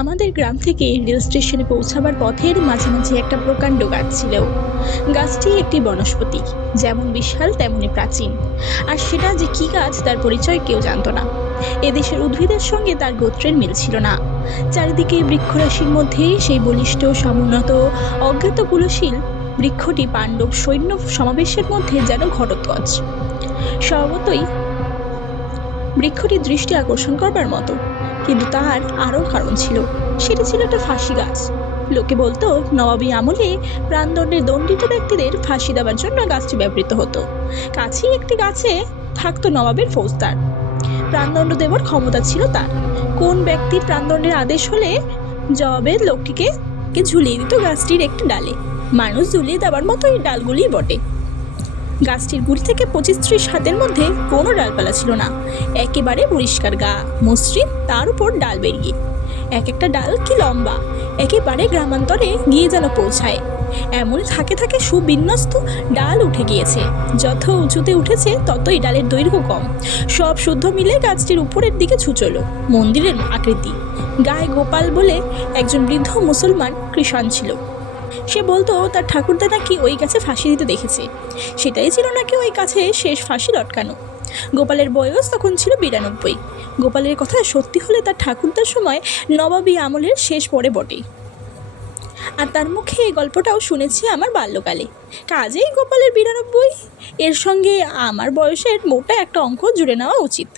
আমাদের গ্রাম থেকে রেল স্টেশনে পৌঁছাবার পথের মাঝামাঝি একটা প্রকাণ্ড গাছ ছিল। গাছটি একটি বনস্পতি, যেমন বিশাল তেমনি প্রাচীন। আর সেটা যে কি গাছ তার পরিচয় কেউ জানতো না। এদেশের উদ্ভিদের সঙ্গে তার গোত্রের মিল ছিল না। চারিদিকে বৃক্ষরাশির মধ্যে সেই বলিষ্ঠ সমুন্নত অজ্ঞাত কুলশীল বৃক্ষটি পাণ্ডব সৈন্য সমাবেশের মধ্যে যেন ঘটোৎকচ। স্বভাবতই বৃক্ষটি দৃষ্টি আকর্ষণ করবার মতো, কিন্তু তার আরও কারণ ছিল। সেটা ছিল একটা ফাঁসি গাছ। লোকে বলতো নবাবী আমলে প্রাণদণ্ডে দণ্ডিত ব্যক্তিদের ফাঁসি দেওয়ার জন্য গাছটি ব্যবহৃত হতো। কাছেই একটি গাছে থাকতো নবাবের ফৌজদার। প্রাণদণ্ড দেওয়ার ক্ষমতা ছিল তার। কোন ব্যক্তির প্রাণদণ্ডের আদেশ হলে জবাবের লোকটিকে ঝুলিয়ে দিত গাছটির একটি ডালে। মানুষ ঝুলিয়ে দেওয়ার মতো এই ডালগুলি বটে। গাছটির গুড়ি থেকে 25-30 হাতের মধ্যে কোনো ডালপালা ছিল না। একেবারে পরিষ্কার গা, মসৃণ, তার উপর ডাল বেরিয়ে। এক একটা ডাল কি লম্বা, একেবারে গ্রামান্তরে গিয়ে যেন পৌঁছায়। এমন থাকে থাকে সুবিন্যস্ত ডাল উঠে গিয়েছে। যত উঁচুতে উঠেছে ততই ডালের দৈর্ঘ্য কম। সব শুদ্ধ মিলে গাছটির উপরের দিকে ছুচলো মন্দিরের আকৃতি। গায়ে গোপাল বলে একজন বৃদ্ধ মুসলমান কৃষাণ ছিল। সে বলতো তার ঠাকুরদা নাকি ওই গাছে ফাঁসি দিতে দেখেছে। সেটাই ছিল নাকি ওই গাছে শেষ ফাঁসি লটকানো। গোপালের বয়স তখন ছিল 92। গোপালের কথা সত্যি হলে তার ঠাকুরদার সময় নবাবী আমলের শেষ পরে বটে। আর তার মুখে এই গল্পটাও শুনেছি আমার বাল্যকালে। কাজেই গোপালের 92, এর সঙ্গে আমার বয়সের মোটা একটা অঙ্ক জুড়ে নেওয়া উচিত।